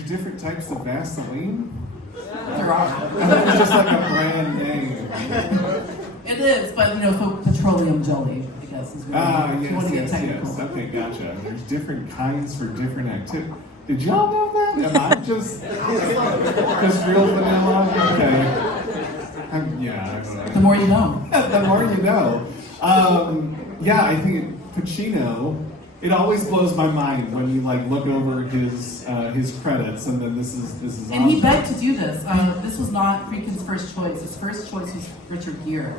there's different types of Vaseline? There are. I thought it was just like a brand name. It is, but for petroleum jelly, I guess is really you want to get technical. Yes. Okay, gotcha. There's different kinds for different activities. Did y'all know that? Am I just real vanilla? Okay. The more you know. The more you know. I think Pacino. It always blows my mind when you look over his credits, and then this is. And he begged to do this. This was not Friedkin's first choice. His first choice was Richard Gere,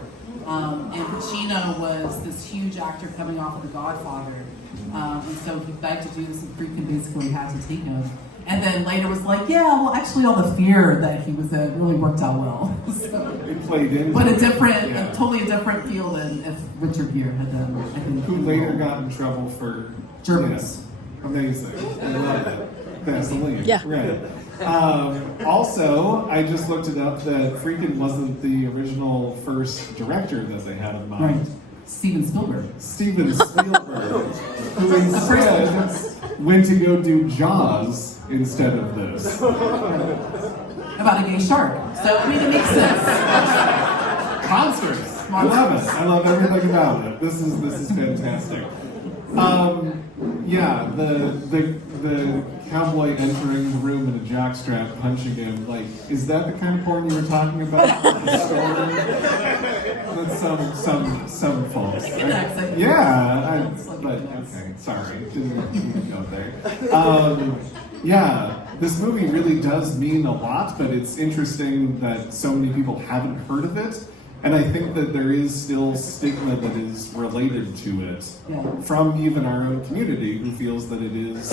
and Pacino was this huge actor coming off of The Godfather, and so he begged to do this, and Friedkin basically had to take him. And then later was like, actually, all the fear that he was in really worked out well. So, it played in, but totally a different feel than if Richard Gere had done. I think. Who later got in trouble for Germans. Amazing. I love it. Vaseline. Yeah. Right. Also, I just looked it up that Friedkin wasn't the original first director that they had in mind. Right. Steven Spielberg. Who instead went to go do Jaws instead of this. About a gay shark. So, it makes sense. Monsters. I love it. I love everything about it. This is fantastic. The cowboy entering the room in a jockstrap, punching him. Is that the kind of porn you were talking about? That's some folks. Okay, sorry, didn't go there. This movie really does mean a lot, but it's interesting that so many people haven't heard of it. And I think that there is still stigma that is related to it from even our own community who feels that it is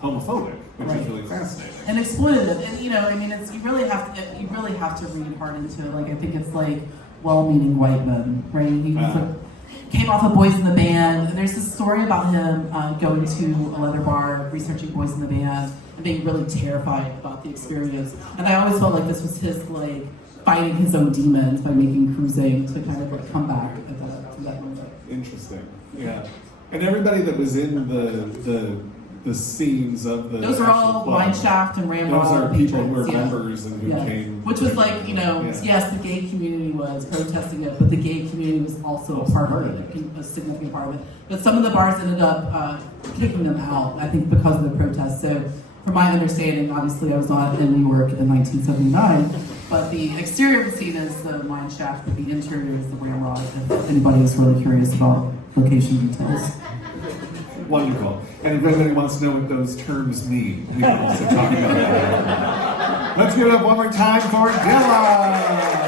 homophobic, which is really fascinating. And exploitative. And you really have to read hard into it. I think it's well-meaning white men, right? He came off of Boys in the Band. And there's this story about him going to a leather bar, researching Boys in the Band, and being really terrified about the experience. And I always felt like this was his fighting his own demons by making Cruising to kind of come back at that moment. Interesting. Yeah. And everybody that was in the scenes of the those are all Mineshaft and Ramrod. Those are people who are members and who came. Which was yes, the gay community was protesting it, but the gay community was also a part of it, a significant part of it. But some of the bars ended up kicking them out, I think, because of the protests. So, from my understanding, obviously I was not in New York in 1979, but the exterior of the scene is the Mineshaft, but the interior is the Ramrod, if anybody is really curious about location details. Wonderful. And if anybody wants to know what those terms mean, we can also talk about that. Let's give it up one more time for Dilla!